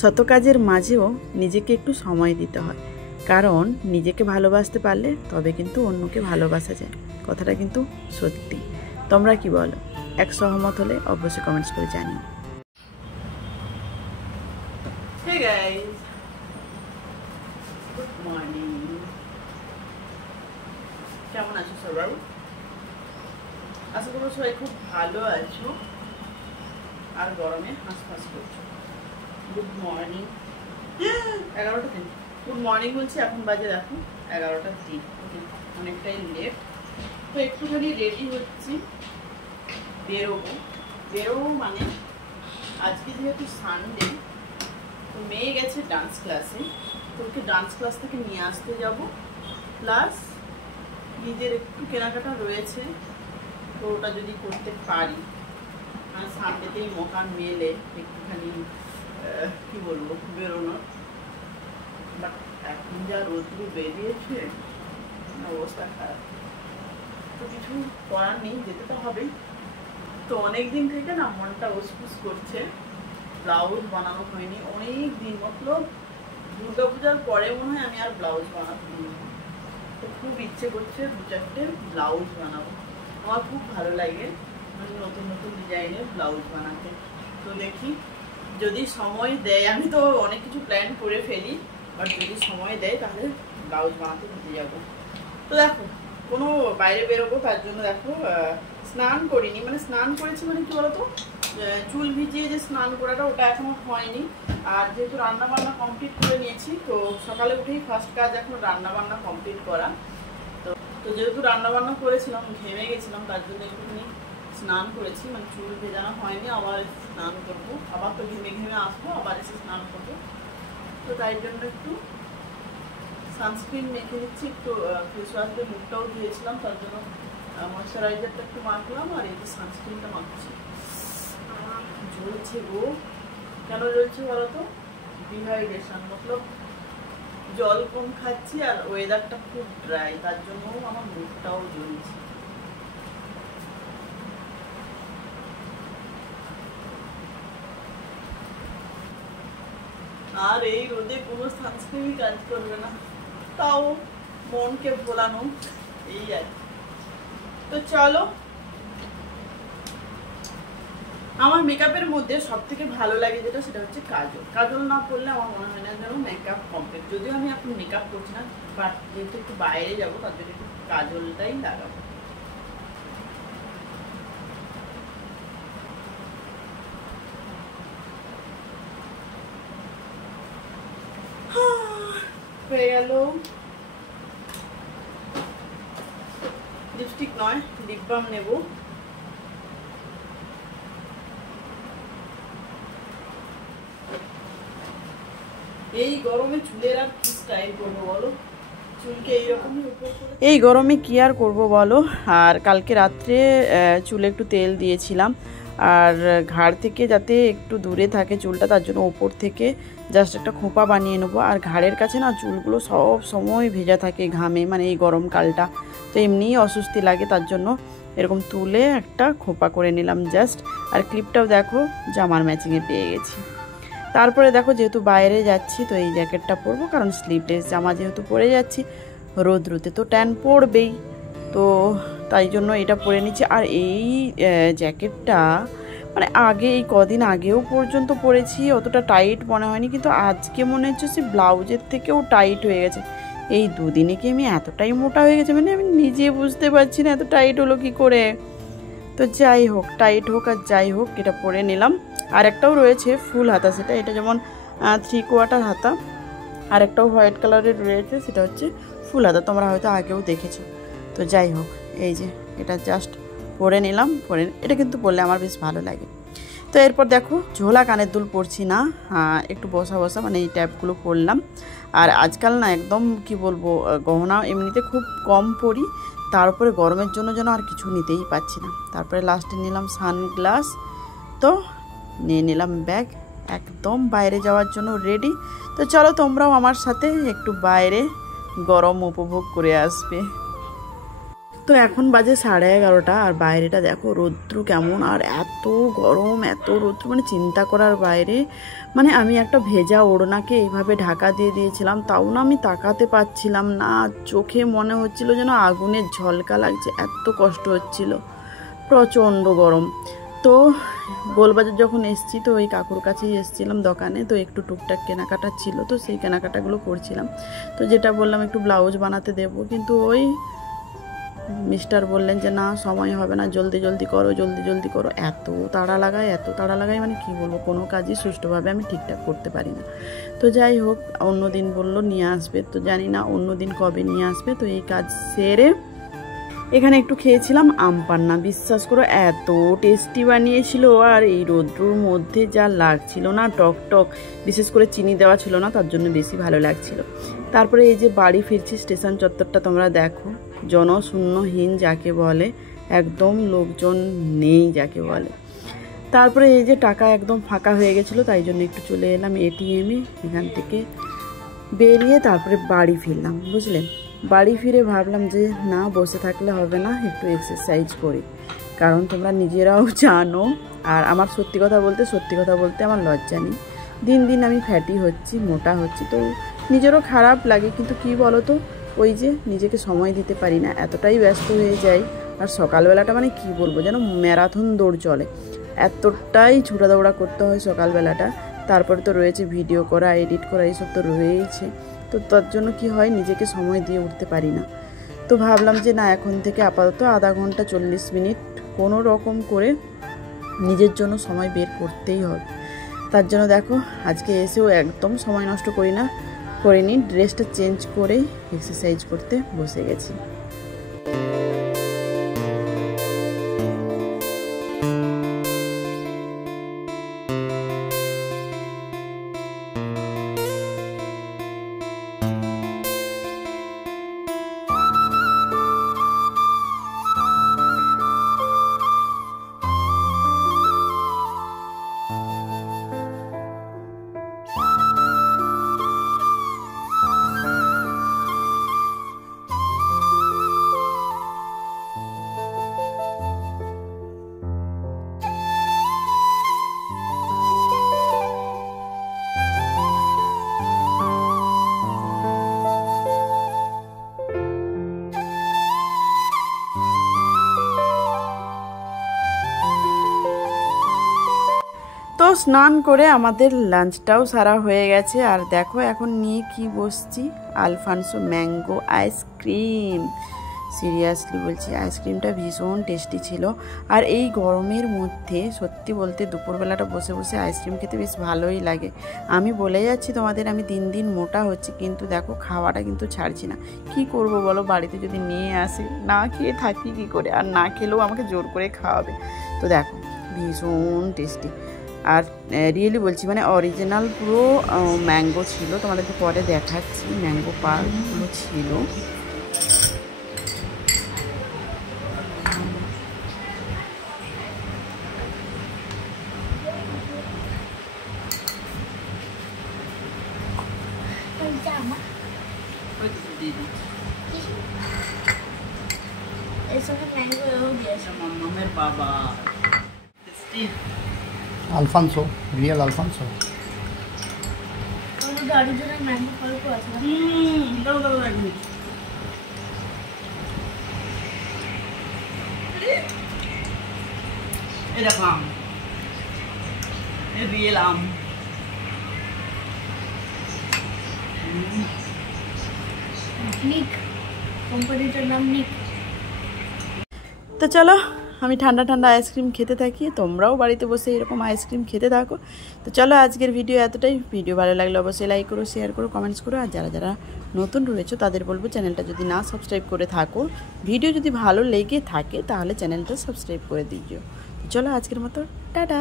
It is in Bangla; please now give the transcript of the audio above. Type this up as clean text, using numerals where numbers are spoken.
শত কাজের মাঝেও নিজেকে একটু সময় দিতে হয়, কারণ নিজেকে ভালোবাসতে পারলে তবে কিন্তু অন্যকে ভালোবাসা যায়। কথাটা কিন্তু সত্যি। তোমরা কি বলো? এক সহমত হলে অবশ্যই কমেন্টস করে জানিও। Hey guys, good morning. কেমন আছো সবাই? আশা করি সবাই খুব ভালো আছো আর গরমে হাঁসফাঁস করছো। Good morning. 11টা 3। গুড মর্নিং বলছি, এখন বাজে দেখো 11টা 3। অনেকটাই লেট। তো একটুখানি রেডি হচ্ছি, বেরোবো মানে আজকে যেহেতু সানডে, তো মেয়ে গেছে ডান্স ক্লাসে, তো ওকে ডান্স ক্লাস থেকে নিয়ে আসতে যাব, প্লাস নিজের একটু কেনাকাটা রয়েছে, তো ওটা যদি করতে পারি, আর সানডেতেই মকা মেলে একটুখানি কি বলবো বেরোনোর। বাট এখন যা রোদ্রু বেরিয়েছে অবস্থা খারাপ, তো কিছু করার নেই, যেতে তো হবেই। তো অনেকদিন থেকে না মনটা উসপুস করছে, ব্লাউজ বানানো হয়নি অনেক দিন, মতলব দুর্গাপূজার পরে মনে হয় আমি আর ব্লাউজ বানাতে দিই। তো খুব ইচ্ছে করছে 2-4টে ব্লাউজ বানাবো, আমার খুব ভালো লাগে মানে নতুন নতুন ডিজাইনের ব্লাউজ বানাতে। তো দেখি যদি সময় দেয়, আমি তো অনেক কিছু প্ল্যান করে ফেলি, বাট যদি সময় দেয় তাহলে ব্লাউজ বানাতে দিতে যাবো। তো দেখো কোনো বাইরে বেরোবো, তার জন্য দেখো স্নান করিনি, মানে স্নান করেছি মানে কি বলতো, চুল ভিজিয়ে যে স্নান করাটা ওটা এখনো হয়নি। আর যেহেতু রান্না বান্না কমপ্লিট করে নিয়েছি, তো সকালে উঠেই ফার্স্ট কাজ এখন রান্না বান্না কমপ্লিট করা। তো যেহেতু রান্না বান্না করেছিলাম, ঘেমে গেছিলাম, তার জন্য একটুখানি স্নান করেছি, মানে চুল ভেজানো হয়নি, আবার স্নান করবো, আবার তো ঘেমে ঘেমে আসবো, আবার এসে স্নান করবো। তো তাই জন্য একটু সানস্ক্রিন মেখে নিচ্ছি, একটু ফেস ওয়াশ দিয়ে মুখটাও ধুয়েছিলাম, তার জন্য ময়শ্চারাইজারটা একটু মাখলাম, আর এই যে সানস্ক্রিনটা মাখছি। জ্বলছে গো, কেন জ্বলছে বলো তো? ডিহাইড্রেশন, মতলব জল কম খাচ্ছি আর ওয়েদারটা খুব ড্রাই, তার জন্য আমার মুখটাও জ্বলছে। আর এই রোদে কোনো সানস্ক্রিনই কাজ করবে না, তাও মনকে ভোলানো এই আর। তো চলো, আমার মেকআপের মধ্যে সব থেকে ভালো লাগে যেটা, সেটা হচ্ছে কাজল। কাজল না পরলে আমার মনে হয় না যেন মেকআপ কমপ্লিট। যদিও আমি এখন মেকআপ করছি না, বাট যেহেতু একটু বাইরে যাবো তার জন্য একটু কাজলটাই লাগাবো। হয়ে গেল, লিপস্টিক নয় লিপ বাম নেব। এই গরমে চুলের আর কি স্টাইল করবো বলো, চুলকে এইরকমই উপর করে, এই গরমে কি আর করবো বলো। আর কালকে রাত্রে চুলে একটু তেল দিয়েছিলাম, আর ঘাড় থেকে যাতে একটু দূরে থাকে চুলটা, তার জন্য ওপর থেকে জাস্ট একটা খোঁপা বানিয়ে নেবো। আর ঘাড়ের কাছে না চুলগুলো সব সময় ভেজা থাকে ঘামে, মানে এই গরমকালটা তো এমনিই অস্বস্তি লাগে, তার জন্য এরকম তুলে একটা খোঁপা করে নিলাম জাস্ট। আর ক্লিপটাও দেখো জামার ম্যাচিংয়ে পেয়ে গেছি। তারপরে দেখো যেহেতু বাইরে যাচ্ছি, তো এই জ্যাকেটটা পরবো, কারণ স্লিভলেস জামা যেহেতু পরে যাচ্ছি, রোদ্রুতে তো ট্যান পড়বেই, তো তাই জন্য এটা পরে নিচ্ছি। আর এই জ্যাকেটটা মানে আগে এই কদিন আগেও পর্যন্ত পরেছি, অতটা টাইট মনে হয়নি, কিন্তু আজকে মনে হচ্ছে সে ব্লাউজের থেকেও টাইট হয়ে গেছে। এই দুদিনে কি আমি এতটাই মোটা হয়ে গেছে, মানে আমি নিজে বুঝতে পারছি না এত টাইট হলো কি করে। তো যাই হোক, টাইট হোক আর যাই হোক, এটা পরে নিলাম। আর একটাও রয়েছে ফুল হাতা, সেটা এটা যেমন 3/4 হাতা, আর একটাও হোয়াইট কালারের রয়েছে, সেটা হচ্ছে ফুল হাতা, তোমরা হয়তো আগেও দেখেছো। তো যাই হোক, এই যে এটা জাস্ট পরে নিলাম, এটা কিন্তু পরলে আমার বেশ ভালো লাগে। তো এরপর দেখো ঝোলা কানের দুল পরছি না, একটু বসা বসা মানে এই ট্যাপগুলো পরলাম। আর আজকাল না একদম কি বলবো, গহনা এমনিতে খুব কম পরি, তার উপরে গরমের জন্য যেন আর কিছু নিতেই পাচ্ছি না। তারপরে লাস্টে নিলাম সানগ্লাস, তো নিয়ে নিলাম ব্যাগ, একদম বাইরে যাওয়ার জন্য রেডি। তো চলো তোমরাও আমার সাথে একটু বাইরে গরম উপভোগ করে আসবে। তো এখন বাজে 11:30 আর বাইরেটা দেখো রৌদ্র কেমন, আর এত গরম এত রৌদ্র মানে চিন্তা করার বাইরে। মানে আমি একটা ভেজা ওড়নাকে এইভাবে ঢাকা দিয়ে দিয়েছিলাম, তাও না আমি তাকাতে পারছিলাম না, চোখে মনে হচ্ছিল যেন আগুনের ঝলকা লাগছে, এত কষ্ট হচ্ছিল, প্রচণ্ড গরম। তো গোলবাজার যখন এসছি তো ওই কাকুর কাছেই এসছিলাম দোকানে, তো একটু টুকটাক কেনাকাটা ছিল, তো সেই কেনাকাটাগুলো করছিলাম। তো যেটা বললাম একটু ব্লাউজ বানাতে দেবো, কিন্তু ওই মিস্টার বললেন যে না সময় হবে না, জলদি জলদি করো জলদি জলদি করো। এত তাড়া লাগায় মানে কি বলবো, কোনো কাজই সুষ্ঠুভাবে আমি ঠিকঠাক করতে পারি না। তো যাই হোক, অন্য দিন বললো নিয়ে আসবে, তো জানি না অন্য দিন কবে নিয়ে আসবে। তো এই কাজ সেরে এখানে একটু খেয়েছিলাম আম পান্না, বিশ্বাস করো এত টেস্টি বানিয়েছিল, আর এই রৌদ্রুর মধ্যে যা লাগছিল না, টক টক, বিশেষ করে চিনি দেওয়া ছিল না, তার জন্য বেশি ভালো লাগছিল। তারপরে এই যে বাড়ি ফিরছি, স্টেশন চত্বরটা তোমরা দেখো, জনশূন্যহীন যাকে বলে, একদম লোকজন নেই যাকে বলে। তারপরে এই যে টাকা একদম ফাঁকা হয়ে গেছিলো, তাই জন্য একটু চলে এলাম এটিএমে, এখান থেকে বেরিয়ে তারপরে বাড়ি ফিরলাম, বুঝলেন। বাড়ি ফিরে ভাবলাম যে না বসে থাকলে হবে না, একটু এক্সারসাইজ করি, কারণ তোমরা নিজেরাও জানো, আর আমার সত্যি কথা বলতে আমার লজ্জা নেই, দিন দিন আমি ফ্যাটি হচ্ছি, মোটা হচ্ছি, তো নিজেরও খারাপ লাগে, কিন্তু কি বলো তো, ওই যে নিজেকে সময় দিতে পারি না, এতটাই ব্যস্ত হয়ে যাই। আর সকালবেলাটা মানে কি বলবো, যেন ম্যারাথন দৌড় চলে, এতটাই ছোটাদৌড়া করতে হয় সকালবেলাটা। তারপরে তো রয়েছে ভিডিও করা, এডিট করা, এইসব তো রয়েইছে, তো তার জন্য কি হয়, নিজেকে সময় দিয়ে উঠতে পারি না। তো ভাবলাম যে না, এখন থেকে আপাতত আধা ঘন্টা 40 মিনিট কোনো রকম করে নিজের জন্য সময় বের করতেই হবে। তার জন্য দেখো আজকে এসেও একদম সময় নষ্ট করিনি, ড্রেসটা চেঞ্জ করেই এক্সারসাইজ করতে বসে গেছি। তো স্নান করে আমাদের লাঞ্চটাও সারা হয়ে গেছে, আর দেখো এখন নিয়ে কি বসছি, আলফানসো ম্যাঙ্গো আইসক্রিম। সিরিয়াসলি বলছি, আইসক্রিমটা ভীষণ টেস্টি ছিল। আর এই গরমের মধ্যে সত্যি বলতে দুপুরবেলাটা বসে বসে আইসক্রিম খেতে বেশ ভালোই লাগে। আমি বলে যাচ্ছি তোমাদের আমি দিন দিন মোটা হচ্ছি, কিন্তু দেখো খাওয়াটা কিন্তু ছাড়ছি না। কি করব বলো, বাড়িতে যদি নিয়ে আসি, না খেয়ে থাকি কি করে, আর না খেলেও আমাকে জোর করে খাওয়াবে। তো দেখো ভীষণ টেস্টি, আর রিয়েলি বলছি মানে অরিজিনাল পুরো ম্যাঙ্গো ছিল, তোমাদেরকে পরে দেখাচ্ছি, ম্যাঙ্গো পার্কগুলো ছিল। বাবা আলফানসো, রিয়েল আলফানসো। এরকম রিয়েল আম। নিক, কোম্পানিটার নাম নিক। তো চলো আমি ঠান্ডা ঠান্ডা আইসক্রিম খেতে থাকি, তোমরাও বাড়িতে বসে এরকম আইসক্রিম খেতে থাকো। তো চলো আজকের ভিডিও এতটাই। ভিডিও ভালো লাগলে অবশ্যই লাইক করো, শেয়ার করো, কমেন্টস করো। আর যারা যারা নতুন রয়েছে তাদের বলবো চ্যানেলটা যদি না সাবস্ক্রাইব করে থাকো, ভিডিও যদি ভালো লেগে থাকে তাহলে চ্যানেলটা সাবস্ক্রাইব করে দিও। তো চলো আজকের মতো টাটা।